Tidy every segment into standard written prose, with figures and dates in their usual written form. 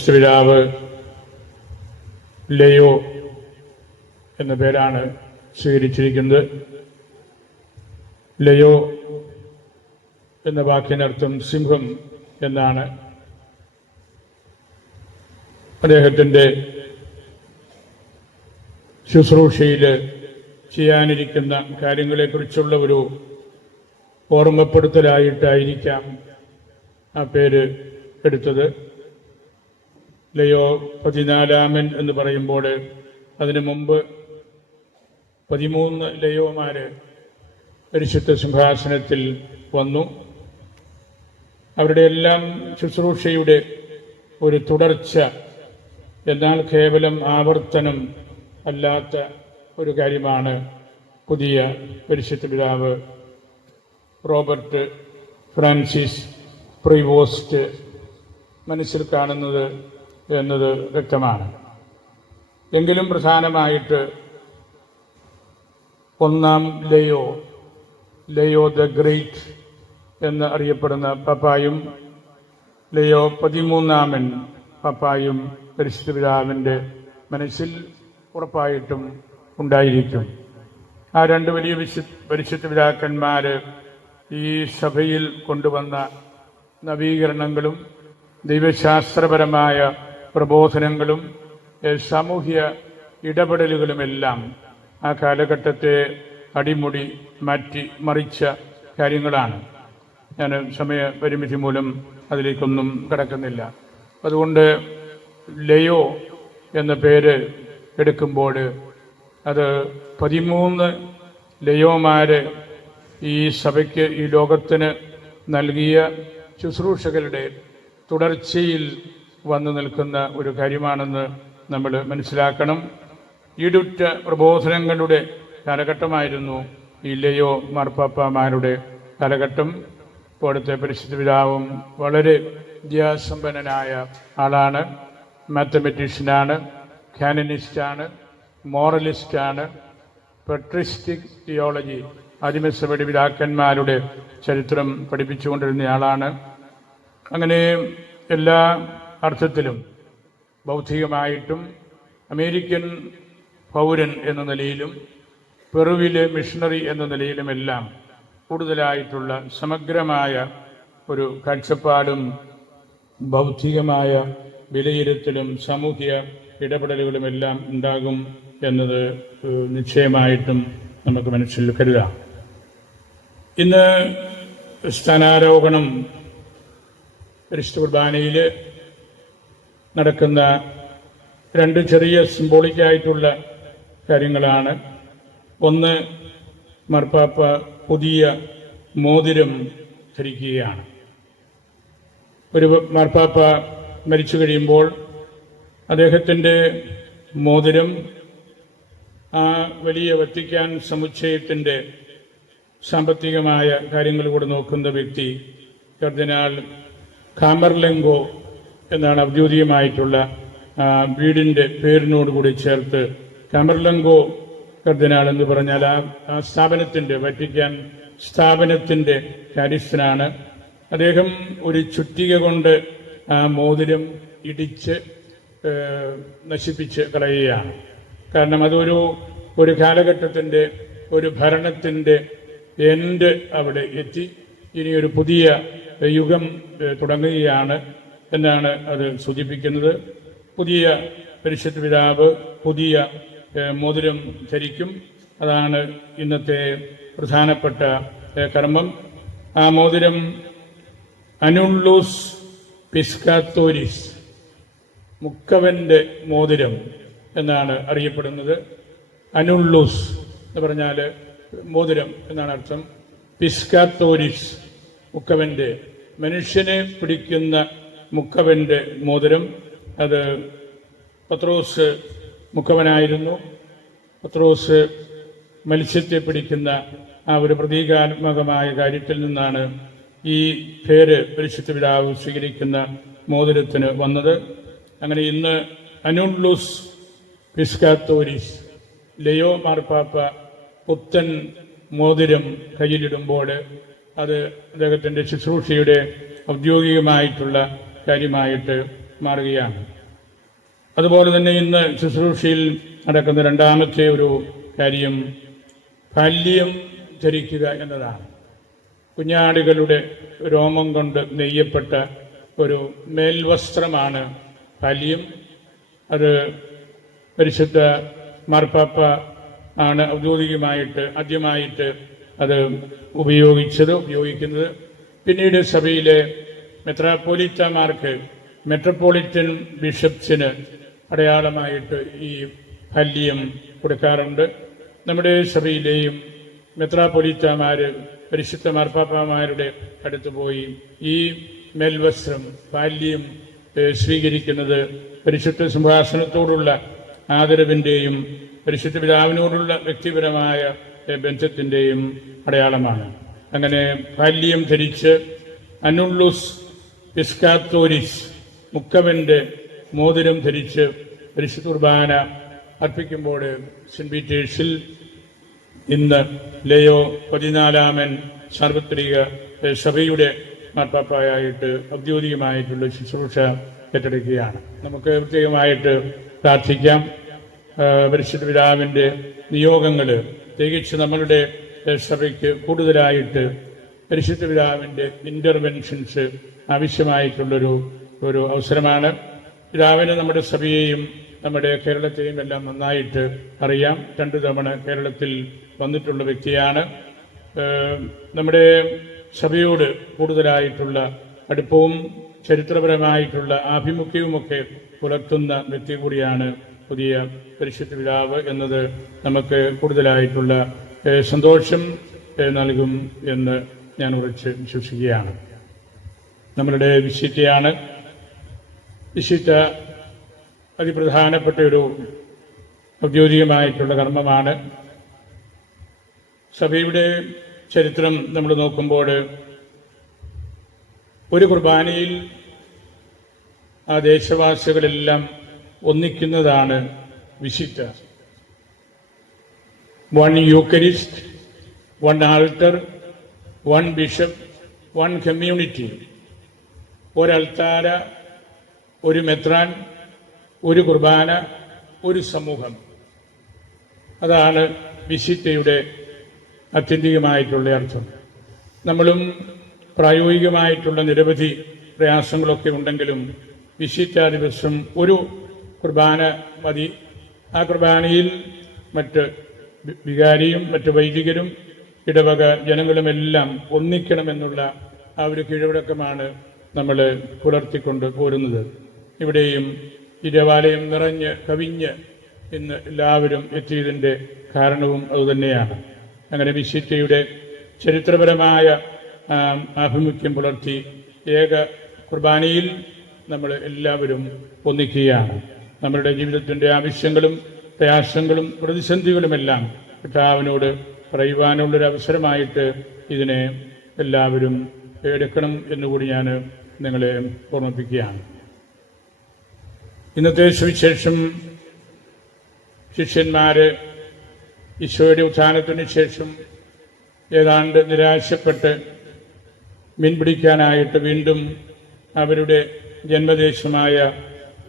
പരിശുദ്ധ പിതാവ് ലയോ എന്ന പേരാണ് സ്വീകരിച്ചിരിക്കുന്നത്. ലയോ എന്ന വാക്കിനർത്ഥം സിംഹം എന്നാണ്. അദ്ദേഹത്തിൻ്റെ ശുശ്രൂഷയിൽ ചെയ്യാനിരിക്കുന്ന കാര്യങ്ങളെക്കുറിച്ചുള്ള ഒരു ഓർമ്മപ്പെടുത്തലായിട്ടായിരിക്കാം ആ പേര് എടുത്തത്. ലയോ 14 എന്ന് പറയുമ്പോൾ അതിനു മുമ്പ് 13 ലയോമാർ പരിശുദ്ധ സിംഹാസനത്തിൽ വന്നു. അവരുടെ എല്ലാം ശുശ്രൂഷയുടെ ഒരു തുടർച്ച, എന്നാൽ കേവലം ആവർത്തനം അല്ലാത്ത ഒരു കാര്യമാണ് പുതിയ പരിശുദ്ധ പിതാവ് റോബർട്ട് ഫ്രാൻസിസ് പ്രീവോസ്റ്റ് മനസ്സിൽ കാണുന്നത് എന്നത് വ്യക്തമാണ്. എങ്കിലും പ്രധാനമായിട്ട് ഒന്നാം ലയോ ദ ഗ്രേറ്റ് എന്ന് അറിയപ്പെടുന്ന പപ്പായും ലയോ 13 പപ്പായും പരിശുദ്ധ പിതാവിൻ്റെ മനസ്സിൽ ഉറപ്പായിട്ടും ഉണ്ടായിരിക്കും. ആ രണ്ട് വലിയ പരിശുദ്ധ പിതാക്കന്മാർ ഈ സഭയിൽ കൊണ്ടുവന്ന നവീകരണങ്ങളും ദൈവശാസ്ത്രപരമായ പ്രബോധനങ്ങളും സാമൂഹ്യ ഇടപെടലുകളുമെല്ലാം ആ കാലഘട്ടത്തെ അടിമുടി മാറ്റി മറിച്ച കാര്യങ്ങളാണ്. ഞാൻ സമയപരിമിതി മൂലം അതിലേക്കൊന്നും കടക്കുന്നില്ല. അതുകൊണ്ട് ലയോ എന്ന പേര് എടുക്കുമ്പോൾ അത് 13 ലയോമാർ ഈ സഭയ്ക്ക്, ഈ ലോകത്തിന് നൽകിയ ശുശ്രൂഷകളുടെ തുടർച്ചയിൽ വന്നു നിൽക്കുന്ന ഒരു കാര്യമാണെന്ന് നമ്മൾ മനസ്സിലാക്കണം. ഈടുറ്റ പ്രബോധനങ്ങളുടെ കാലഘട്ടമായിരുന്നു ഈ ലയോ മാർപ്പാപ്പമാരുടെ കാലഘട്ടം. ഇപ്പോഴത്തെ പരിശുദ്ധ പിതാവും വളരെ വിദ്യാസമ്പന്നനായ ആളാണ്. മാത്തമെറ്റീഷ്യനാണ്, കാനനിസ്റ്റാണ്, മോറലിസ്റ്റാണ്, പെട്രിസ്റ്റിക് തിയോളജി, ആദിമസഭയുടെ പിതാക്കന്മാരുടെ ചരിത്രം പഠിപ്പിച്ചുകൊണ്ടിരുന്നയാളാണ്. അങ്ങനെ എല്ലാ അർത്ഥത്തിലും ബൗദ്ധികമായിട്ടും അമേരിക്കൻ പൗരൻ എന്ന നിലയിലും പെറുവിലെ മിഷണറി എന്ന നിലയിലുമെല്ലാം കൂടുതലായിട്ടുള്ള സമഗ്രമായ ഒരു കാഴ്ചപ്പാടും ബൗദ്ധികമായ വിലയിരുത്തലും സാമൂഹിക ഇടപെടലുകളുമെല്ലാം ഉണ്ടാകും എന്നത് നിശ്ചയമായിട്ടും നമുക്ക് മനസ്സിൽ കരുതാം. ഇന്ന് സ്ഥാനാരോഹണം പരിശുദ്ധ കുർബാനയിൽ നടക്കുന്ന 2 ചെറിയ സിംബോളിക്കായിട്ടുള്ള കാര്യങ്ങളാണ്. ഒന്ന്, മാർപ്പാപ്പ പുതിയ മോതിരം ധരിക്കുകയാണ്. ഒരു മാർപ്പാപ്പ മരിച്ചു കഴിയുമ്പോൾ അദ്ദേഹത്തിൻ്റെ മോതിരം ആ വലിയ വത്തിക്കാൻ സമുച്ചയത്തിൻ്റെ സാമ്പത്തികമായ കാര്യങ്ങൾ കൂടെ നോക്കുന്ന വ്യക്തി കർദിനാൾ കാമർലെങ്കോ എന്നാണ് ഔദ്യോഗികമായിട്ടുള്ള വീടിൻ്റെ പേരിനോടുകൂടി ചേർത്ത് കാമർലെങ്കോ കർദിനാൾ എന്ന് പറഞ്ഞാൽ ആ സ്ഥാപനത്തിൻ്റെ, വത്തിക്കാൻ സ്ഥാപനത്തിൻ്റെ കാര്യസ്ഥനാണ്. അദ്ദേഹം ഒരു ചുറ്റിക കൊണ്ട് ആ മോതിരം ഇടിച്ച് നശിപ്പിച്ച് കളയുകയാണ്. കാരണം ഒരു കാലഘട്ടത്തിൻ്റെ, ഒരു ഭരണത്തിൻ്റെ എൻഡ് അവിടെ എത്തി. ഇനിയൊരു പുതിയ യുഗം തുടങ്ങുകയാണ് എന്നാണ് അത് സൂചിപ്പിക്കുന്നത്. പുതിയ പരിശുദ്ധ പിതാവ് പുതിയ മോതിരം ധരിക്കും. അതാണ് ഇന്നത്തെ പ്രധാനപ്പെട്ട കർമ്മം. ആ മോതിരം അനുള്ളൂസ് പിസ്കാത്തോരിസ്, മുക്കവൻ്റെ മോതിരം എന്നാണ് അറിയപ്പെടുന്നത്. അനുള്ളൂസ് എന്ന് പറഞ്ഞാൽ മോതിരം എന്നാണ് അർത്ഥം. പിസ്കാത്തോരിസ്, മുക്കവൻ്റെ, മനുഷ്യനെ പിടിക്കുന്ന മുക്കവൻ്റെ മോതിരം. അത് പത്രോസ് മുക്കവനായിരുന്നു. പത്രോസ് മത്സ്യത്തെ പിടിക്കുന്ന ആ ഒരു പ്രതീകാത്മകമായ കാര്യത്തിൽ നിന്നാണ് ഈ പേര് പരിശുദ്ധ പിതാവ് സ്വീകരിക്കുന്ന മോതിരത്തിന് വന്നത്. അങ്ങനെ ഇന്ന് അനുള്ളൂസ് പിസ്കാത്തോരിസ്, ലയോ മാർപ്പാപ്പ പുത്തൻ മോതിരം കയ്യിലിടുമ്പോൾ അത് അദ്ദേഹത്തിൻ്റെ ശുശ്രൂഷയുടെ ഔദ്യോഗികമായിട്ടുള്ള കാര്യമായിട്ട് മാറുകയാണ്. അതുപോലെ തന്നെ ഇന്ന് ശുശ്രൂഷയിൽ നടക്കുന്ന രണ്ടാമത്തെ ഒരു കാര്യം കല്യം ധരിക്കുക എന്നതാണ്. കുഞ്ഞാടുകളുടെ രോമം കൊണ്ട് നെയ്യപ്പെട്ട ഒരു മേൽവസ്ത്രമാണ് കല്യം. അത് പരിശുദ്ധ മാർപ്പാപ്പ ആണ് ഔദ്യോഗികമായിട്ട് ആദ്യമായിട്ട് അത് ഉപയോഗിക്കുന്നത്. പിന്നീട് സഭയിലെ മെത്രാപ്പോലിത്തമാർക്ക്, മെട്രോപൊളിറ്റൻ ബിഷപ്സിന് അടയാളമായിട്ട് ഈ കല്യം കൊടുക്കാറുണ്ട്. നമ്മുടെ സഭയിലെയും മെത്രാപ്പൊലീത്തമാർ പരിശുദ്ധ മാർപ്പാപ്പമാരുടെ അടുത്ത് പോയി ഈ മേൽവസ്ത്രം കല്യം സ്വീകരിക്കുന്നത് പരിശുദ്ധ സിംഹാസനത്തോടുള്ള ആദരവിൻ്റെയും പരിശുദ്ധ പിതാവിനോടുള്ള വ്യക്തിപരമായ ബന്ധത്തിൻ്റെയും അടയാളമാണ്. അങ്ങനെ കല്യം ധരിച്ച് അനുള്ളൂസ് പിസ്കാത്തോരിസ് മുക്കവന്റെ മോതിരം ധരിച്ച് പരിശുദ്ധ കുർബാന അർപ്പിക്കുമ്പോൾ സെന്റ് പീറ്റേഴ്സിൽ ഇന്ന് ലെയോ 14 സാർവത്രിക സഭയുടെ മാർപ്പാപ്പയായിട്ട് ഔദ്യോഗികമായിട്ടുള്ള ശുശ്രൂഷ ഏറ്റെടുക്കുകയാണ്. നമുക്ക് പ്രത്യേകമായിട്ട് പ്രാർത്ഥിക്കാം. പരിശുദ്ധ പിതാവിൻ്റെ നിയോഗങ്ങൾ, പ്രത്യേകിച്ച് നമ്മളുടെ സഭയ്ക്ക് കൂടുതലായിട്ട് പരിശുദ്ധ പിതാവിൻ്റെ ഇൻ്റർവെൻഷൻസ് ആവശ്യമായിട്ടുള്ളൊരു അവസരമാണ്. പിതാവിന് നമ്മുടെ സഭയെയും നമ്മുടെ കേരളത്തെയും എല്ലാം നന്നായിട്ട് അറിയാം. 2 തവണ കേരളത്തിൽ വന്നിട്ടുള്ള വ്യക്തിയാണ്. നമ്മുടെ സഭയോട് കൂടുതലായിട്ടുള്ള അടുപ്പവും ചരിത്രപരമായിട്ടുള്ള ആഭിമുഖ്യവുമൊക്കെ പുലർത്തുന്ന വ്യക്തി കൂടിയാണ് പുതിയ പരിശുദ്ധ പിതാവ് എന്നത് നമുക്ക് കൂടുതലായിട്ടുള്ള സന്തോഷം നൽകും എന്ന് ഞാൻ ഉറച്ച് വിശ്വസിക്കുകയാണ്. നമ്മളുടെ വിശുദ്ധയാണ്. വിശുദ്ധ അതിപ്രധാനപ്പെട്ട ഒരു ഔദ്യോഗികമായിട്ടുള്ള കർമ്മമാണ്. സഭയുടെ ചരിത്രം നമ്മൾ നോക്കുമ്പോൾ ഒരു കുർബാനയിൽ ആ ദേശവാസികളെല്ലാം ഒന്നിക്കുന്നതാണ് വിശുദ്ധ. 1 യൂക്കറിസ്റ്റ്, 1 ആൾട്ടർ, 1 ബിഷപ്പ്, 1 കമ്മ്യൂണിറ്റി. ഒരൽത്താര, ഒരു മെത്രാൻ, ഒരു കുർബാന, ഒരു സമൂഹം. അതാണ് വിശുദ്ധയുടെ ആത്യന്തികമായിട്ടുള്ള അർത്ഥം. നമ്മളും പ്രായോഗികമായിട്ടുള്ള നിരവധി പ്രയാസങ്ങളൊക്കെ ഉണ്ടെങ്കിലും വിശുദ്ധ ദിവസം ഒരു കുർബാന മതി. ആ കുർബാനയിൽ മറ്റ് വികാരിയും മറ്റ് വൈദികരും ഇടവക ജനങ്ങളുമെല്ലാം ഒന്നിക്കണമെന്നുള്ള ആ ഒരു കീഴ്വഴക്കമാണ് നമ്മൾ പുലർത്തിക്കൊണ്ട് പോരുന്നത്. ഇവിടെയും ഈ ദേവാലയം നിറഞ്ഞ് കവിഞ്ഞ് ഇന്ന് എല്ലാവരും എത്തിയതിൻ്റെ കാരണവും അതുതന്നെയാണ്. അങ്ങനെ വിശുദ്ധയുടെ ചരിത്രപരമായ ആഭിമുഖ്യം പുലർത്തി ഏക കുർബാനയിൽ നമ്മൾ എല്ലാവരും ഒന്നിക്കുകയാണ്. നമ്മളുടെ ജീവിതത്തിൻ്റെ ആവശ്യങ്ങളും പ്രയാസങ്ങളും പ്രതിസന്ധികളുമെല്ലാം കർത്താവിനോട് പറയുവാനുള്ളൊരു അവസരമായിട്ട് ഇതിനെ എല്ലാവരും എടുക്കണം എന്നുകൂടി ഞാൻ നിങ്ങളെ ഓർമ്മിപ്പിക്കുകയാണ്. ഇന്നത്തെ സുവിശേഷം ശിഷ്യന്മാർ ഈശോയുടെ ഉത്ഥാനത്തിന് ശേഷം ഏതാണ്ട് നിരാശപ്പെട്ട് മീൻ പിടിക്കാനായിട്ട് വീണ്ടും അവരുടെ ജന്മദേശമായ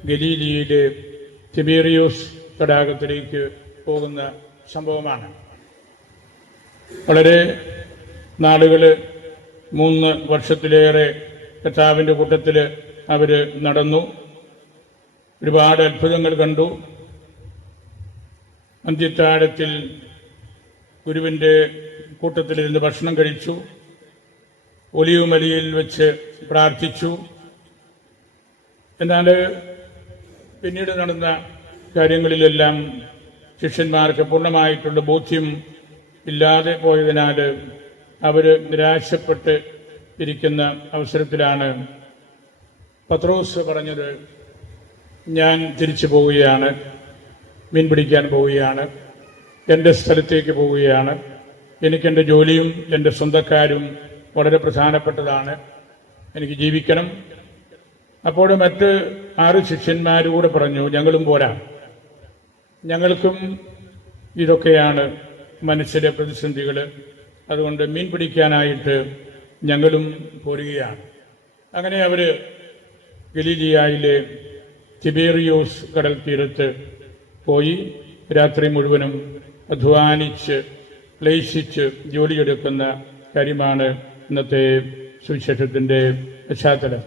ഗലീലിയിലെ തിബേറിയോസ് തടാകത്തിലേക്ക് പോകുന്ന സംഭവമാണ്. വളരെ നാളുകൾ 3 വർഷത്തിലേറെ കർത്താവിൻ്റെ കൂട്ടത്തിൽ അവർ നടന്നു. ഒരുപാട് അത്ഭുതങ്ങൾ കണ്ടു. അന്ത്യത്താഴത്തിൽ ഗുരുവിൻ്റെ കൂട്ടത്തിലിരുന്ന് ഭക്ഷണം കഴിച്ചു. ഒലിവ് മലയിൽ വെച്ച് പ്രാർത്ഥിച്ചു. എന്നാൽ പിന്നീട് നടന്ന കാര്യങ്ങളിലെല്ലാം ശിഷ്യന്മാർക്ക് പൂർണ്ണമായിട്ടുള്ള ബോധ്യം ഇല്ലാതെ പോയതിനാൽ അവർ നിരാശപ്പെട്ട് ഇരിക്കുന്ന അവസരത്തിലാണ് പത്രോസ് പറഞ്ഞത്, ഞാൻ തിരിച്ചു പോവുകയാണ്, മീൻ പിടിക്കാൻ പോവുകയാണ്, എൻ്റെ സ്ഥലത്തേക്ക് പോവുകയാണ്. എനിക്കെൻ്റെ ജോലിയും എൻ്റെ സ്വന്തക്കാരും വളരെ പ്രധാനപ്പെട്ടതാണ്, എനിക്ക് ജീവിക്കണം. അപ്പോൾ മറ്റ് 6 ശിഷ്യന്മാരൂടെ പറഞ്ഞു, ഞങ്ങളും പോരാ, ഞങ്ങൾക്കും ഇതൊക്കെയാണ് മനസ്സിലെ പ്രതിസന്ധികൾ, അതുകൊണ്ട് മീൻ പിടിക്കാനായിട്ട് ഞങ്ങളും പോരുകയാണ്. അങ്ങനെ അവർ ഗലീലിയായിലെ തിബേറിയോസ് കടൽ തീരത്ത് പോയി രാത്രി മുഴുവനും അധ്വാനിച്ച് ക്ലേശിച്ച് ജോലിയെടുക്കുന്ന കാര്യമാണ് ഇന്നത്തെ സുവിശേഷത്തിൻ്റെ പശ്ചാത്തലം.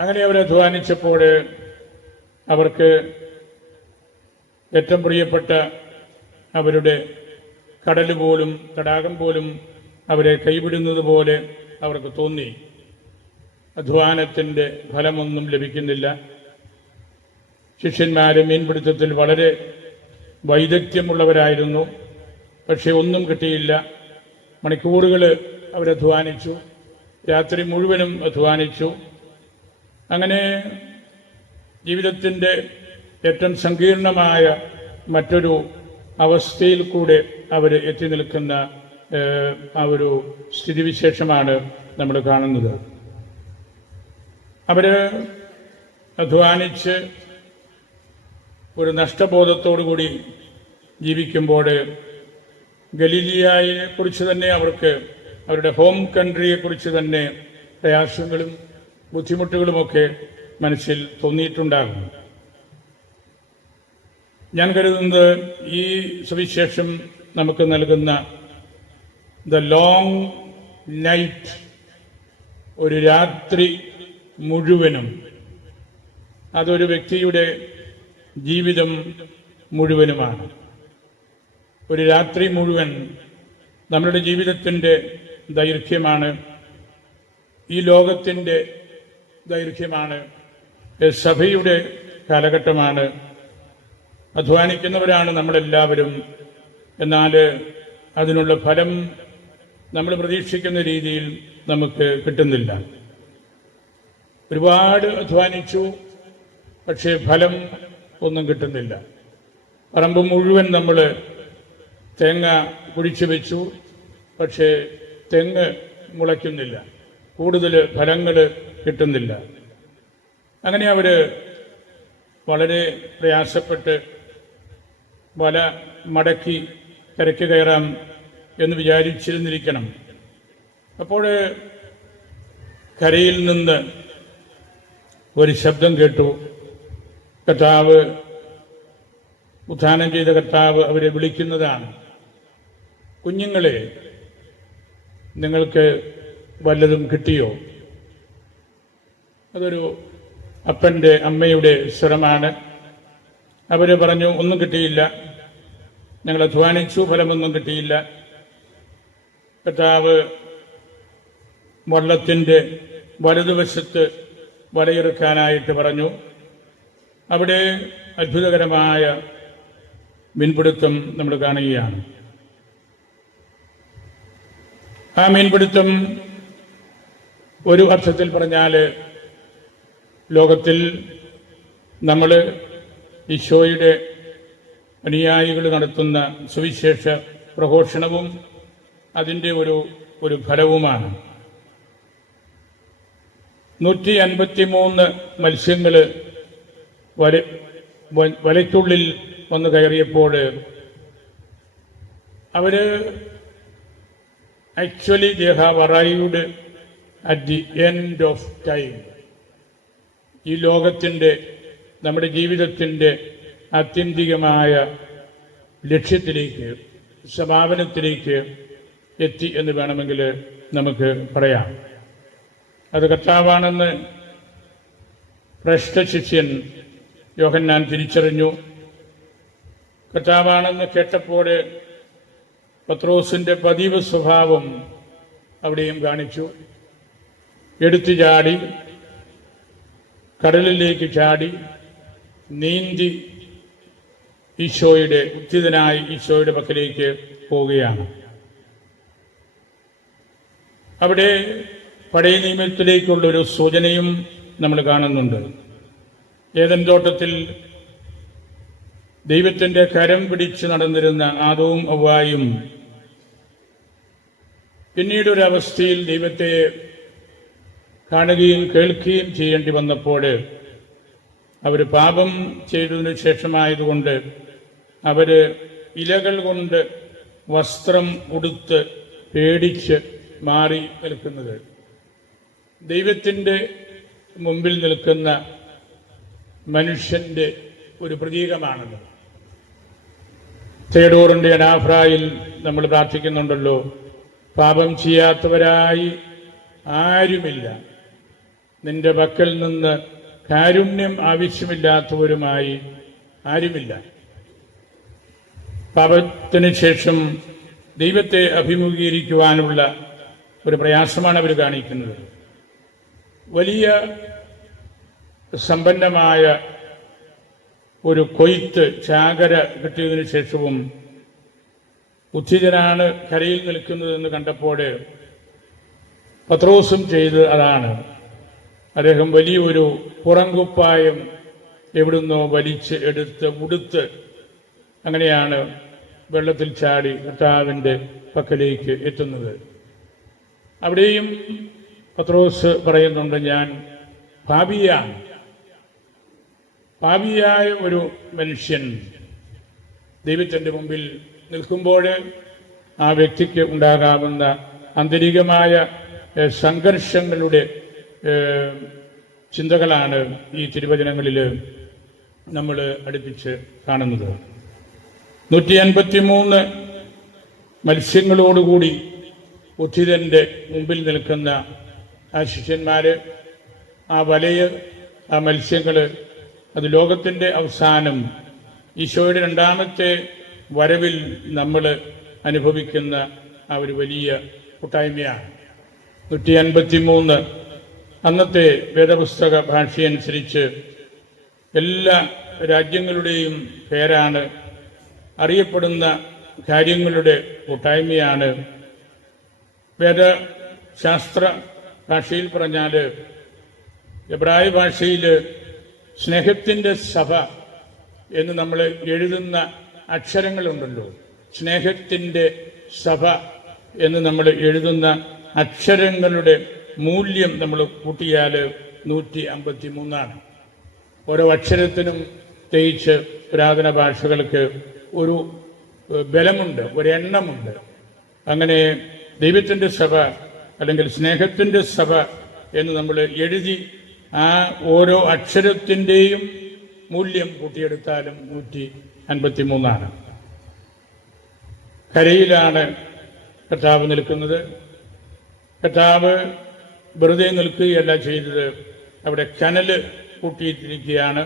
അങ്ങനെ അവർ അധ്വാനിച്ചപ്പോൾ അവർക്ക് ഏറ്റവും പ്രിയപ്പെട്ട അവരുടെ കടൽ പോലും തടാകം പോലും അവരെ കൈവിടുന്നത് പോലെ അവർക്ക് തോന്നി. അധ്വാനത്തിൻ്റെ ഫലമൊന്നും ലഭിക്കുന്നില്ല. ശിഷ്യന്മാർ മീൻപിടുത്തത്തിൽ വളരെ വൈദഗ്ധ്യമുള്ളവരായിരുന്നു. പക്ഷേ ഒന്നും കിട്ടിയില്ല. മണിക്കൂറുകൾ അവരധ്വാനിച്ചു, രാത്രി മുഴുവനും അധ്വാനിച്ചു. അങ്ങനെ ജീവിതത്തിൻ്റെ ഏറ്റവും സങ്കീർണമായ മറ്റൊരു അവസ്ഥയിൽ കൂടെ അവർ എത്തി നിൽക്കുന്ന ആ ഒരു സ്ഥിതിവിശേഷമാണ് നമ്മൾ കാണുന്നത്. അവർ അധ്വാനിച്ച് ഒരു നഷ്ടബോധത്തോടുകൂടി ജീവിക്കുമ്പോൾ ഗലീലിയായെ കുറിച്ച് തന്നെ അവർക്ക് അവരുടെ ഹോം കൺട്രിയെക്കുറിച്ച് തന്നെ പ്രയാസങ്ങളും ബുദ്ധിമുട്ടുകളുമൊക്കെ മനസ്സിൽ തോന്നിയിട്ടുണ്ടാകും. ഞാൻ കരുതുന്നത് ഈ സുവിശേഷം നമുക്ക് നൽകുന്ന ദ ലോങ് നൈറ്റ്, ഒരു രാത്രി മുഴുവനും, അതൊരു വ്യക്തിയുടെ ജീവിതം മുഴുവനുമാണ്. ഒരു രാത്രി മുഴുവൻ നമ്മുടെ ജീവിതത്തിൻ്റെ ദൈർഘ്യമാണ്, ഈ ലോകത്തിൻ്റെ ദൈർഘ്യമാണ്, സഭയുടെ കാലഘട്ടമാണ്. അധ്വാനിക്കുന്നവരാണ് നമ്മളെല്ലാവരും. എന്നാൽ അതിനുള്ള ഫലം നമ്മൾ പ്രതീക്ഷിക്കുന്ന രീതിയിൽ നമുക്ക് കിട്ടുന്നില്ല. ഒരുപാട് അധ്വാനിച്ചു, പക്ഷേ ഫലം ഒന്നും കിട്ടുന്നില്ല. പറമ്പ് മുഴുവൻ നമ്മൾ തേങ്ങ കുഴിച്ചു വെച്ചു, പക്ഷേ തെങ്ങ് മുളയ്ക്കുന്നില്ല, കൂടുതൽ ഫലങ്ങൾ കിട്ടുന്നില്ല. അങ്ങനെ അവർ വളരെ പ്രയാസപ്പെട്ട് വല മടക്കി കരയ്ക്ക് കയറാം എന്ന് വിചാരിച്ചിരുന്നിരിക്കണം. അപ്പോൾ കരയിൽ നിന്ന് ഒരു ശബ്ദം കേട്ടു. കർത്താവ്, ഉത്ഥാനം ചെയ്ത കർത്താവ് അവരെ വിളിക്കുന്നതാണ്. കുഞ്ഞുങ്ങളെ, നിങ്ങൾക്ക് വല്ലതും കിട്ടിയോ? അതൊരു അപ്പൻ്റെ അമ്മയുടെ സ്വരമാണ്. അവർ പറഞ്ഞു, ഒന്നും കിട്ടിയില്ല, ഞങ്ങൾ അധ്വാനിച്ചു, ഫലമൊന്നും കിട്ടിയില്ല. കർത്താവ് വള്ളത്തിൻ്റെ വലതുവശത്ത് വലയിറക്കാനായിട്ട് പറഞ്ഞു. അവിടെ അത്ഭുതകരമായ മീൻപിടുത്തം നമ്മൾ കാണുകയാണ്. ആ മീൻപിടുത്തം ഒരു അർത്ഥത്തിൽ പറഞ്ഞാൽ ലോകത്തിൽ നമ്മൾ ഈശോയുടെ അനുയായികൾ നടത്തുന്ന സുവിശേഷ പ്രഘോഷണവും അതിൻ്റെ ഒരു ഫലവുമാണ്. 153 മത്സ്യങ്ങൾ വലയ്ക്കുള്ളിൽ വന്ന് കയറിയപ്പോൾ അവർ actually they have arrived at the end of time. ഈ ലോകത്തിൻ്റെ, നമ്മുടെ ജീവിതത്തിൻ്റെ ആത്യന്തികമായ ലക്ഷ്യത്തിലേക്ക്, സമാപനത്തിലേക്ക് എത്തി എന്ന് വേണമെങ്കിൽ നമുക്ക് പറയാം. അത് കർത്താവാണെന്ന് ഭ്രഷ്ടശിഷ്യൻ യോഹന്നാൻ തിരിച്ചറിഞ്ഞു. കർത്താവാണെന്ന് കേട്ടപ്പോൾ പത്രോസിൻ്റെ പതിവ് സ്വഭാവം അവിടെയും കാണിച്ചു. എടുത്തു ചാടി, കടലിലേക്ക് ചാടി, നീന്തി ഈശോയുടെ ഉത്തിതനായി ഈശോയുടെ പക്കലേക്ക് പോവുകയാണ്. അവിടെ പഴയ നിയമത്തിലേക്കുള്ളൊരു സൂചനയും നമ്മൾ കാണുന്നുണ്ട്. ഏദൻ തോട്ടത്തിൽ ദൈവത്തിൻ്റെ കരം പിടിച്ച് നടന്നിരുന്ന ആദവും ഹവ്വായും പിന്നീടൊരവസ്ഥയിൽ ദൈവത്തെ കാണുകയും കേൾക്കുകയും ചെയ്യേണ്ടി വന്നപ്പോൾ അവർ പാപം ചെയ്തതിനു ശേഷമായതുകൊണ്ട് അവർ ഇലകൾ കൊണ്ട് വസ്ത്രം ഉടുത്ത് പേടിച്ച് മാറി നിൽക്കുന്നത്. ദൈവത്തിൻ്റെ മുമ്പിൽ നിൽക്കുന്ന മനുഷ്യൻ്റെ ഒരു പ്രതീകമാണല്ലോ. തേടൂറിൻ്റെ അനാഫ്രായിൽ നമ്മൾ പ്രാർത്ഥിക്കുന്നുണ്ടല്ലോ, പാപം ചെയ്യാത്തവരായി ആരുമില്ല, നിന്റെ പക്കൽ നിന്ന് കാരുണ്യം ആവശ്യമില്ലാത്തവരുമായി ആരുമില്ല. പാപത്തിന് ശേഷം ദൈവത്തെ അഭിമുഖീകരിക്കുവാനുള്ള ഒരു പ്രയാസമാണ് അവർ കാണിക്കുന്നത്. വലിയ സമ്പന്നമായ ഒരു കൊയ്ത്ത് ചാകര കിട്ടിയതിനു ശേഷവും ഉച്ചിതനാണ് കരയിൽ നിൽക്കുന്നതെന്ന് കണ്ടപ്പോൾ പത്രോസും ചെയ്ത് അതാണ്. അദ്ദേഹം വലിയൊരു പുറങ്കുപ്പായം എവിടുന്നോ വലിച്ച് എടുത്ത് ഉടുത്ത് അങ്ങനെയാണ് വെള്ളത്തിൽ ചാടി കർത്താവിൻ്റെ പക്കലേക്ക് എത്തുന്നത്. അവിടെയും പത്രോസ് പറയുന്നുണ്ട്, ഞാൻ പാപിയാണ്. പാപിയായ ഒരു മനുഷ്യൻ ദൈവത്തിൻ്റെ മുമ്പിൽ നിൽക്കുമ്പോൾ ആ വ്യക്തിക്ക് ഉണ്ടാകാവുന്ന ആന്തരികമായ സംഘർഷങ്ങളുടെ ചിന്തകളാണ് ഈ തിരുവചനങ്ങളിൽ നമ്മൾ അടുപ്പിച്ച് കാണുന്നത്. 153 മത്സ്യങ്ങളോടുകൂടി ഉദ്ധിതൻ്റെ മുമ്പിൽ നിൽക്കുന്ന ആ ശിഷ്യന്മാർ, ആ വലയ്, ആ മത്സ്യങ്ങൾ, അത് ലോകത്തിൻ്റെ അവസാനം ഈശോയുടെ രണ്ടാമത്തെ വരവിൽ നമ്മൾ അനുഭവിക്കുന്ന ആ ഒരു വലിയ കൂട്ടായ്മയാണ്. 153 അന്നത്തെ വേദപുസ്തക ഭാഷയനുസരിച്ച് എല്ലാ രാജ്യങ്ങളുടെയും പേരാണ്, അറിയപ്പെടുന്ന കാര്യങ്ങളുടെ കൂട്ടായ്മയാണ്. വേദശാസ്ത്ര ഭാഷയിൽ പറഞ്ഞാൽ, എബ്രായ ഭാഷയിൽ സ്നേഹത്തിൻ്റെ സഭ എന്ന് നമ്മൾ എഴുതുന്ന അക്ഷരങ്ങളുണ്ടല്ലോ, സ്നേഹത്തിൻ്റെ സഭ എന്ന് നമ്മൾ എഴുതുന്ന അക്ഷരങ്ങളുടെ മൂല്യം നമ്മൾ കൂട്ടിയാൽ 153. ഓരോ അക്ഷരത്തിനും പ്രത്യേകിച്ച് പുരാതന ഭാഷകൾക്ക് ഒരു ബലമുണ്ട്, ഒരെണ്ണമുണ്ട്. അങ്ങനെ ദൈവത്തിൻ്റെ സഭ അല്ലെങ്കിൽ സ്നേഹത്തിൻ്റെ സഭ എന്ന് നമ്മൾ എഴുതി ആ ഓരോ അക്ഷരത്തിൻ്റെയും മൂല്യം കൂട്ടിയെടുത്താലും 153. കരയിലാണ് കർത്താവ് നിൽക്കുന്നത്. കർത്താവ് വെറുതെ നിൽക്കുകയല്ല ചെയ്തത്, അവിടെ കനല് കൂട്ടിയിട്ടിരിക്കുകയാണ്.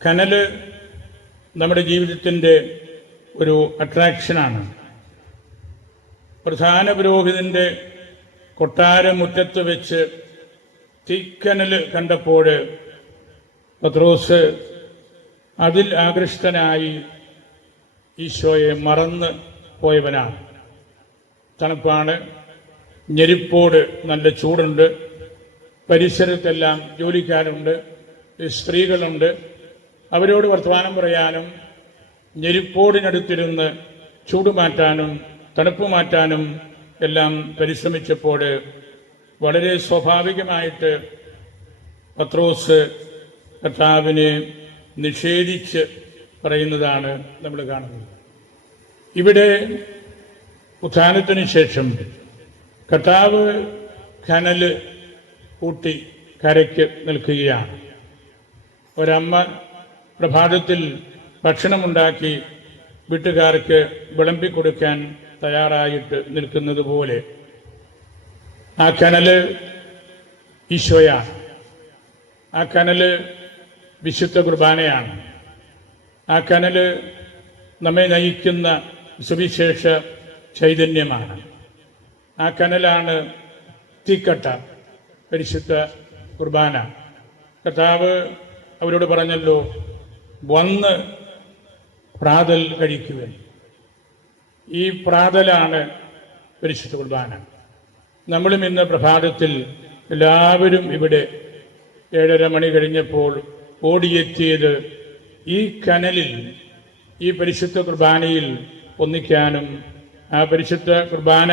കനല് നമ്മുടെ ജീവിതത്തിൻ്റെ ഒരു അട്രാക്ഷനാണ്. പ്രധാന പുരോഹിതൻ്റെ കൊട്ടാരമുറ്റത്ത് വെച്ച് തീക്കനൽ കണ്ടപ്പോൾ പത്രോസ് അതിൽ ആകൃഷ്ടനായി ഈശോയെ മറന്ന് പോയവനാണ്. തണുപ്പാണ്, ഞെരിപ്പോട് നല്ല ചൂടുണ്ട്, പരിസരത്തെല്ലാം ജോലിക്കാരുണ്ട്, സ്ത്രീകളുണ്ട്. അവരോട് വർത്തമാനം പറയാനും ഞെരിപ്പോടിനടുത്തിരുന്ന് ചൂട് മാറ്റാനും തണുപ്പ് മാറ്റാനും എല്ലാം പരിശ്രമിച്ചപ്പോൾ വളരെ സ്വാഭാവികമായിട്ട് പത്രോസ് കർത്താവിനെ നിഷേധിച്ച് പറയുന്നതാണ് നമ്മൾ കാണുന്നത്. ഇവിടെ ഉത്ഥാനത്തിന് ശേഷം കർത്താവ് കനല് കൂട്ടി കരയ്ക്ക് നിൽക്കുകയാണ്. ഒരമ്മ പ്രഭാതത്തിൽ ഭക്ഷണമുണ്ടാക്കി വീട്ടുകാർക്ക് വിളമ്പിക്കൊടുക്കാൻ തയ്യാറായിട്ട് നിൽക്കുന്നത് പോലെ ആ കനല് ഈശോയാണ്. ആ കനല് വിശുദ്ധ കുർബാനയാണ്. ആ കനല് നമ്മെ നയിക്കുന്ന സുവിശേഷ ചൈതന്യമാണ്. ആ കനലാണ് തീക്കട്ട, പരിശുദ്ധ കുർബാന. കർത്താവ് അവരോട് പറഞ്ഞല്ലോ, വന്ന് പ്രാതൽ കഴിക്കുവാൻ. ഈ പ്രാതലാണ് പരിശുദ്ധ കുർബാന. നമ്മളും ഇന്ന് പ്രഭാതത്തിൽ എല്ലാവരും ഇവിടെ 7:30 മണി കഴിഞ്ഞപ്പോൾ ഓടിയെത്തിയത് ഈ കനലിൽ, ഈ പരിശുദ്ധ കുർബാനയിൽ ഒന്നിക്കാനും ആ പരിശുദ്ധ കുർബാന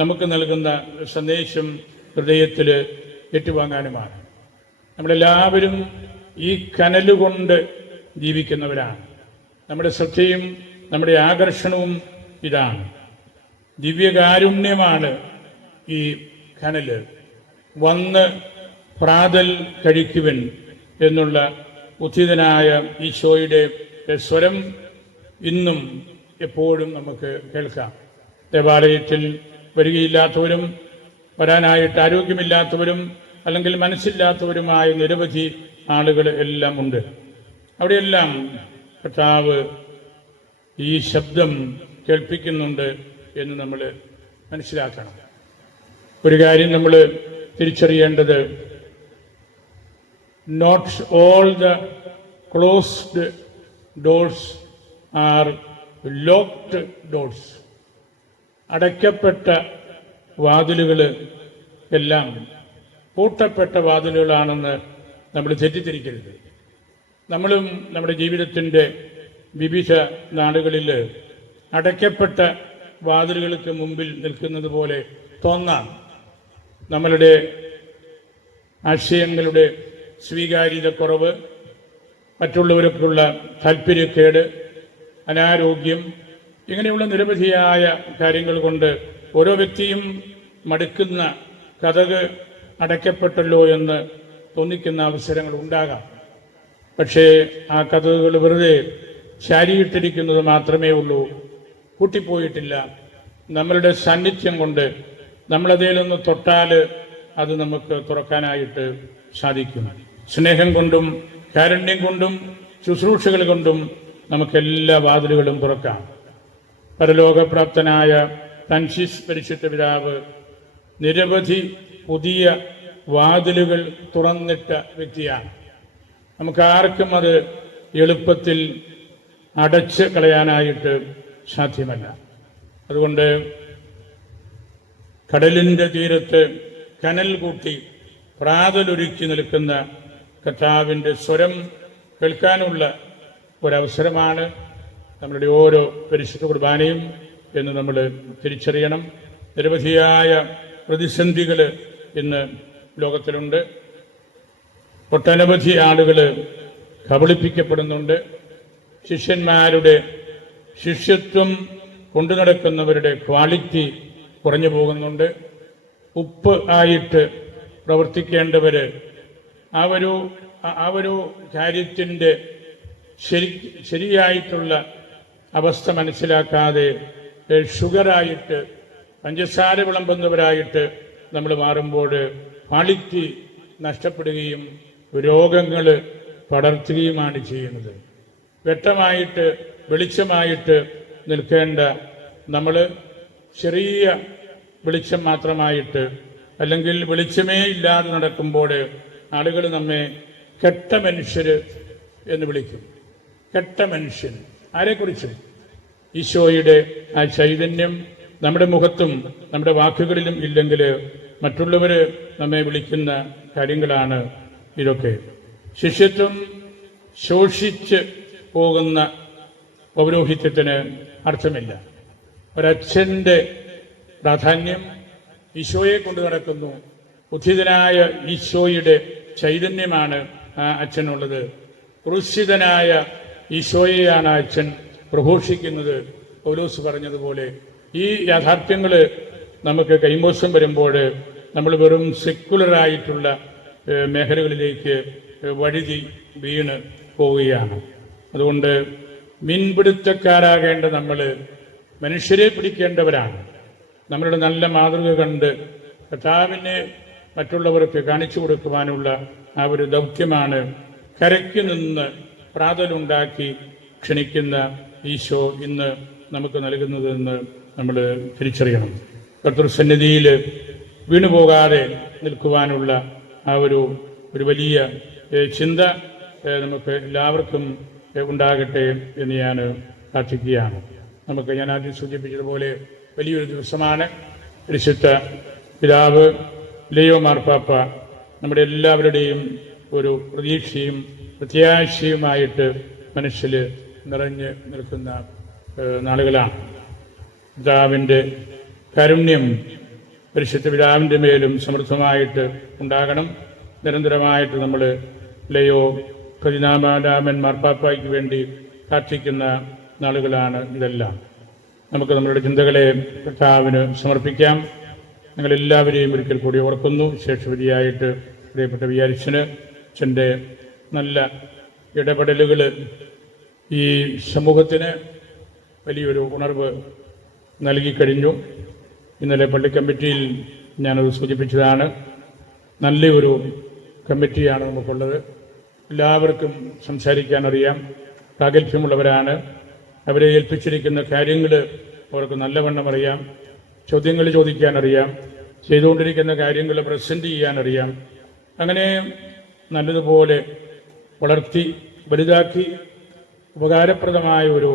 നമുക്ക് നൽകുന്ന സന്ദേശം ഹൃദയത്തിൽ ഏറ്റുവാങ്ങാനുമാണ്. നമ്മളെല്ലാവരും ഈ കനലുകൊണ്ട് ജീവിക്കുന്നവരാണ്. നമ്മുടെ ശ്രദ്ധയും നമ്മുടെ ആകർഷണവും ഇതാണ്. ദിവ്യകാരുണ്യമാണ് ഈ കനല്. വന്ന് പ്രാതൽ കഴിക്കുവൻ എന്നുള്ള ഉദ്ധിതനായ ഈശോയുടെ സ്വരം ഇന്നും എപ്പോഴും നമുക്ക് കേൾക്കാം. ദേവാലയത്തിൽ വരികയില്ലാത്തവരും വരാനായിട്ട് ആരോഗ്യമില്ലാത്തവരും അല്ലെങ്കിൽ മനസ്സില്ലാത്തവരുമായ നിരവധി ആളുകൾ എല്ലാം ഉണ്ട്. അവിടെയെല്ലാം കർത്താവ് ഈ ശബ്ദം കേൾപ്പിക്കുന്നുണ്ട് എന്ന് നമ്മൾ മനസ്സിലാക്കണം. ഒരു കാര്യം നമ്മൾ തിരിച്ചറിയേണ്ടത്, not all the closed doors are locked doors. അടയ്ക്കപ്പെട്ട വാതിലുകൾ എല്ലാം പൂട്ടപ്പെട്ട വാതിലുകളാണെന്ന് നമ്മൾ തെറ്റിദ്ധരിക്കരുത്. നമ്മളും നമ്മുടെ ജീവിതത്തിൻ്റെ വിവിധ നാടുകളിൽ അടയ്ക്കപ്പെട്ട വാതിലുകൾക്ക് മുമ്പിൽ നിൽക്കുന്നത് പോലെ തോന്നാം. നമ്മളുടെ ആശയങ്ങളുടെ സ്വീകാര്യതക്കുറവ്, മറ്റുള്ളവർക്കുള്ള താല്പര്യക്കേട്, അനാരോഗ്യം, ഇങ്ങനെയുള്ള നിരവധിയായ കാര്യങ്ങൾ കൊണ്ട് ഓരോ വ്യക്തിയും മടുക്കുന്ന, കതക് അടയ്ക്കപ്പെട്ടല്ലോ എന്ന് തോന്നിക്കുന്ന അവസരങ്ങൾ ഉണ്ടാകാം. പക്ഷേ ആ കതകുകൾ വെറുതെ ചാരിയിട്ടിരിക്കുന്നത് മാത്രമേ ഉള്ളൂ, കൂട്ടിപ്പോയിട്ടില്ല. നമ്മളുടെ സാന്നിധ്യം കൊണ്ട് നമ്മളതേലൊന്ന് തൊട്ടാൽ അത് നമുക്ക് തുറക്കാനായിട്ട് സാധിക്കും. സ്നേഹം കൊണ്ടും കാരുണ്യം കൊണ്ടും ശുശ്രൂഷകൾ കൊണ്ടും നമുക്കെല്ലാ വാതിലുകളും തുറക്കാം. പരലോകപ്രാപ്തനായ ഫ്രാൻസിസ് പരിശുദ്ധ പിതാവ് നിരവധി പുതിയ വാതിലുകൾ തുറന്നിട്ട വ്യക്തിയാണ്. നമുക്കാർക്കും അത് എളുപ്പത്തിൽ അടച്ച് കളയാനായിട്ട് സാധ്യമല്ല. അതുകൊണ്ട് കടലിൻ്റെ തീരത്ത് കനൽ കൂട്ടി പ്രാതലൊരുക്കി നിൽക്കുന്ന കർത്താവിൻ്റെ സ്വരം കേൾക്കാനുള്ള ഒരവസരമാണ് നമ്മളുടെ ഓരോ പരിശുദ്ധ കുർബാനയും എന്ന് നമ്മൾ തിരിച്ചറിയണം. നിരവധിയായ പ്രതിസന്ധികൾ ഇന്ന് ലോകത്തിലുണ്ട്. ഒട്ടനവധി ആളുകൾ കബളിപ്പിക്കപ്പെടുന്നുണ്ട്. ശിഷ്യന്മാരുടെ ശിഷ്യത്വം കൊണ്ടു നടക്കുന്നവരുടെ ക്വാളിറ്റി കുറഞ്ഞു പോകുന്നുണ്ട്. ഉപ്പ് ആയിട്ട് പ്രവർത്തിക്കേണ്ടവർ ആ ഒരു കാര്യത്തിൻ്റെ ശരിയായിട്ടുള്ള അവസ്ഥ മനസ്സിലാക്കാതെ ഷുഗറായിട്ട്, പഞ്ചസാര വിളമ്പുന്നവരായിട്ട് നമ്മൾ മാറുമ്പോൾ ക്വാളിറ്റി നഷ്ടപ്പെടുകയും രോഗങ്ങൾ പടർത്തുകയുമാണ് ചെയ്യുന്നത്. വ്യക്തമായിട്ട് വെളിച്ചമായിട്ട് നിൽക്കേണ്ട നമ്മൾ ചെറിയ വെളിച്ചം മാത്രമായിട്ട്, അല്ലെങ്കിൽ വെളിച്ചമേ ഇല്ലാതെ നടക്കുമ്പോൾ ആളുകൾ നമ്മെ കെട്ട മനുഷ്യർ എന്ന് വിളിക്കും. കെട്ട മനുഷ്യൻ ആരെക്കുറിച്ചും ഈശോയുടെ ആ ചൈതന്യം നമ്മുടെ മുഖത്തും നമ്മുടെ വാക്കുകളിലും ഇല്ലെങ്കിൽ മറ്റുള്ളവർ നമ്മെ വിളിക്കുന്ന കാര്യങ്ങളാണ് ഇതൊക്കെ. ശിഷ്യത്വം ശോഷിച്ച് പോകുന്ന പൗരോഹിത്യത്തിന് അർത്ഥമില്ല. ഒരച്ഛൻ്റെ പ്രാധാന്യം ഈശോയെ കൊണ്ട് നടക്കുന്നു. ഉദ്ധിതനായ ഈശോയുടെ ചൈതന്യമാണ് ആ അച്ഛനുള്ളത്. ക്രൂശിതനായ ഈശോയെയാണ് ആ അച്ഛൻ പ്രഘോഷിക്കുന്നത്. പൗലോസ് പറഞ്ഞതുപോലെ ഈ യാഥാർത്ഥ്യങ്ങൾ നമുക്ക് കൈമോശം വരുമ്പോൾ നമ്മൾ വെറും സെക്കുലറായിട്ടുള്ള മേഖലകളിലേക്ക് വഴുതി വീണ് പോവുകയാണ്. അതുകൊണ്ട് മീൻപിടുത്തക്കാരാകേണ്ട നമ്മൾ മനുഷ്യരെ പിടിക്കേണ്ടവരാണ്. നമ്മളുടെ നല്ല മാതൃക കണ്ട് കർത്താവിനെ മറ്റുള്ളവർക്ക് കാണിച്ചു കൊടുക്കുവാനുള്ള ആ ഒരു ദൗത്യമാണ് കരയ്ക്ക് നിന്ന് പ്രാതലുണ്ടാക്കി ക്ഷണിക്കുന്ന ഈശോ ഇന്ന് നമുക്ക് നൽകുന്നതെന്ന് നമ്മൾ തിരിച്ചറിയണം. കർത്തൃസന്നിധിയിൽ വീണുപോകാതെ നിൽക്കുവാനുള്ള ആ ഒരു വലിയ ചിന്ത നമുക്ക് എല്ലാവർക്കും ഉണ്ടാകട്ടെ എന്ന് ഞാൻ പ്രാർത്ഥിക്കുകയാണ്. ഞാൻ ആദ്യം സൂചിപ്പിച്ചതുപോലെ വലിയൊരു ദിവസമാണ്. പരിശുദ്ധ പിതാവ് ലിയോ മാർപ്പാപ്പ നമ്മുടെ എല്ലാവരുടെയും ഒരു പ്രതീക്ഷയും പ്രത്യാശയുമായിട്ട് മനസ്സിൽ നിറഞ്ഞ് നിൽക്കുന്ന നാളുകളാണ്. പിതാവിൻ്റെ കാരുണ്യം പരിശുദ്ധ പിതാവിൻ്റെ മേലും സമൃദ്ധമായിട്ട് ഉണ്ടാകണം. നിരന്തരമായിട്ട് നമ്മൾ ലിയോ 14 മാർപ്പാപ്പയ്ക്ക് വേണ്ടി പ്രാർത്ഥിക്കുന്ന നാളുകളാണ് ഇതെല്ലാം. നമുക്ക് നമ്മളുടെ ചിന്തകളെ കർത്താവിന് സമർപ്പിക്കാം. ഞങ്ങളെല്ലാവരെയും ഒരിക്കൽ കൂടി ഓർക്കുന്നു. വിശേഷപരിയായിട്ട് പ്രിയപ്പെട്ട വികാരിച്ചന് അച്ഛൻ്റെ നല്ല ഇടപെടലുകൾ ഈ സമൂഹത്തിന് വലിയൊരു ഉണർവ് നൽകിക്കഴിഞ്ഞു. ഇന്നലെ പള്ളി കമ്മിറ്റിയിൽ ഞാനത് സൂചിപ്പിച്ചതാണ്. നല്ലൊരു കമ്മിറ്റിയാണ് നമുക്കുള്ളത്. എല്ലാവർക്കും സംസാരിക്കാനറിയാം, പ്രാഗൽഭ്യമുള്ളവരാണ്. അവരെ ഏൽപ്പിച്ചിരിക്കുന്ന കാര്യങ്ങൾ അവർക്ക് നല്ലവണ്ണം അറിയാം, ചോദ്യങ്ങൾ ചോദിക്കാനറിയാം, ചെയ്തുകൊണ്ടിരിക്കുന്ന കാര്യങ്ങൾ പ്രസൻറ്റ് ചെയ്യാനറിയാം. അങ്ങനെ നല്ലതുപോലെ വളർത്തി വലുതാക്കി ഉപകാരപ്രദമായ ഒരു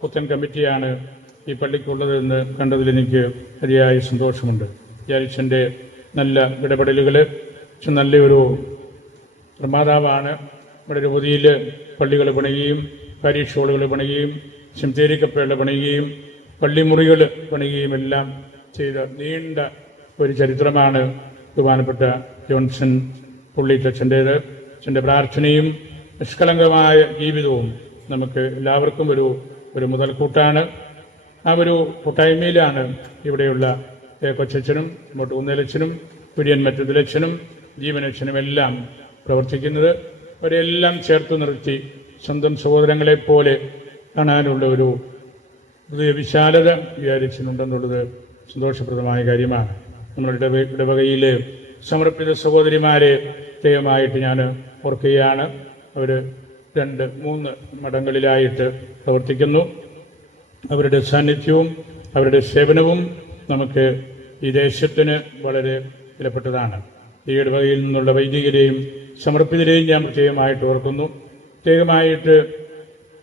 പുത്തൻ കമ്മിറ്റിയാണ് ഈ പള്ളിക്കുള്ളതെന്ന് കണ്ടതിൽ എനിക്ക് അതിയായ സന്തോഷമുണ്ട്. വിചാരിച്ചൻ്റെ നല്ല ഇടപെടലുകൾ, നല്ലൊരു നിർമ്മാതാവാണ്. നമ്മുടെ രൂപതയിൽ പള്ളികൾ പണിയുകയും പാരിഷ് ഹാളുകൾ പണിയുകയും സെമിത്തേരി കപ്പേള പണിയുകയും പള്ളിമുറികൾ പണിയുകയും എല്ലാം ചെയ്ത നീണ്ട ഒരു ചരിത്രമാണ് ബഹുമാനപ്പെട്ട ജോൺസൺ പുള്ളിത്തച്ഛൻ്റേത്. അച്ഛൻ്റെ പ്രാർത്ഥനയും നിഷ്കളങ്കമായ ജീവിതവും നമുക്ക് എല്ലാവർക്കും ഒരു മുതൽക്കൂട്ടാണ്. ആ ഒരു കൂട്ടായ്മയിലാണ് ഇവിടെയുള്ള കൊച്ചച്ഛനും മൊട്ടൂന്നേലച്ഛനും കുര്യൻ മറ്റുതിലച്ഛനും ജീവനച്ഛനും എല്ലാം പ്രവർത്തിക്കുന്നത്. അവരെല്ലാം ചേർത്ത് നിർത്തി സ്വന്തം സഹോദരങ്ങളെപ്പോലെ കാണാനുള്ള ഒരു വിശാലത വിചാരിച്ചിട്ടുണ്ടെന്നുള്ളത് സന്തോഷപ്രദമായ കാര്യമാണ്. നമ്മളുടെ ഇടവകയിൽ സമർപ്പിത സഹോദരിമാരെ പ്രത്യേകമായിട്ട് ഞാൻ ഓർക്കുകയാണ്. അവർ 2-3 മഠങ്ങളിലായിട്ട് പ്രവർത്തിക്കുന്നു. അവരുടെ സാന്നിധ്യവും അവരുടെ സേവനവും നമുക്ക് ഈ ദേശത്തിന് വളരെ വിലപ്പെട്ടതാണ്. ഈ ഇടവകയിൽ നിന്നുള്ള വൈദികരെയും സമർപ്പിതരെയും ഞാൻ പ്രത്യേകമായിട്ട് ഓർക്കുന്നു. പ്രത്യേകമായിട്ട്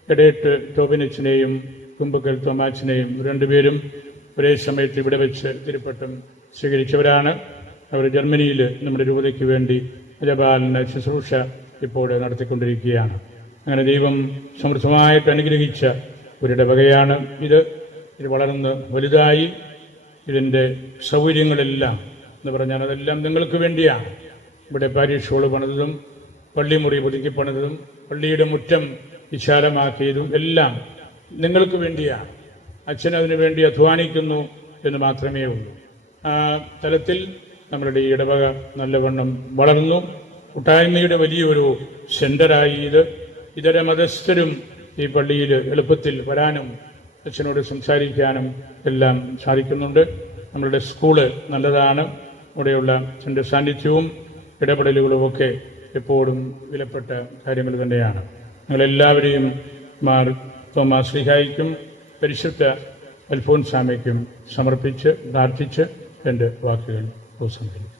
എടേട്ട് ടോബിനച്ചനെയും കുമ്പക്കൽ തോമാച്ചനെയും 2 പേരും ഒരേ സമയത്ത് ഇവിടെ വെച്ച് തിരുപ്പട്ടം സ്വീകരിച്ചവരാണ്. അവർ ജർമ്മനിയിൽ നമ്മുടെ രൂപതയ്ക്ക് വേണ്ടി ജപാലിന് ശുശ്രൂഷ ഇപ്പോൾ നടത്തിക്കൊണ്ടിരിക്കുകയാണ്. അങ്ങനെ ദൈവം സമൃദ്ധമായിട്ട് അനുഗ്രഹിച്ച ഒരിടവകയാണ് ഇത്. വളർന്ന് വലുതായി ഇതിൻ്റെ സൗകര്യങ്ങളെല്ലാം എന്ന് പറഞ്ഞാൽ അതെല്ലാം നിങ്ങൾക്ക് വേണ്ടിയാണ്. ഇവിടെ പാരിഷ് ഹാൾ പണിതതും പള്ളിമുറി പുതുക്കി പണിതതും പള്ളിയുടെ മുറ്റം വിശാലമാക്കിയതും എല്ലാം നിങ്ങൾക്ക് വേണ്ടിയാണ്. അച്ഛൻ അതിനു വേണ്ടി അധ്വാനിക്കുന്നു എന്ന് മാത്രമേ ഉള്ളൂ. ആ തലത്തിൽ നമ്മളുടെ ഈ ഇടവക നല്ലവണ്ണം വളർന്നു. കൂട്ടായ്മയുടെ വലിയൊരു സെൻ്ററായി ഇത്. ഇതര മതസ്ഥരും ഈ പള്ളിയിൽ എളുപ്പത്തിൽ വരാനും അച്ഛനോട് സംസാരിക്കാനും എല്ലാം സാധിക്കുന്നുണ്ട്. നമ്മളുടെ സ്കൂള് നല്ലതാണ്. ഇവിടെയുള്ള അച്ഛൻ്റെ സാന്നിധ്യവും ഇടപെടലുകളുമൊക്കെ എപ്പോഴും വിലപ്പെട്ട കാര്യങ്ങൾ തന്നെയാണ്. ഞങ്ങളെല്ലാവരെയും മാർ തോമാസ് ശ്ലീഹായ്ക്കും പരിശുദ്ധ അൽഫോൻസാമയ്ക്കും സമർപ്പിച്ച് പ്രാർത്ഥിച്ച് എൻ്റെ വാക്കുകൾ ഉപസംഹരിക്കും.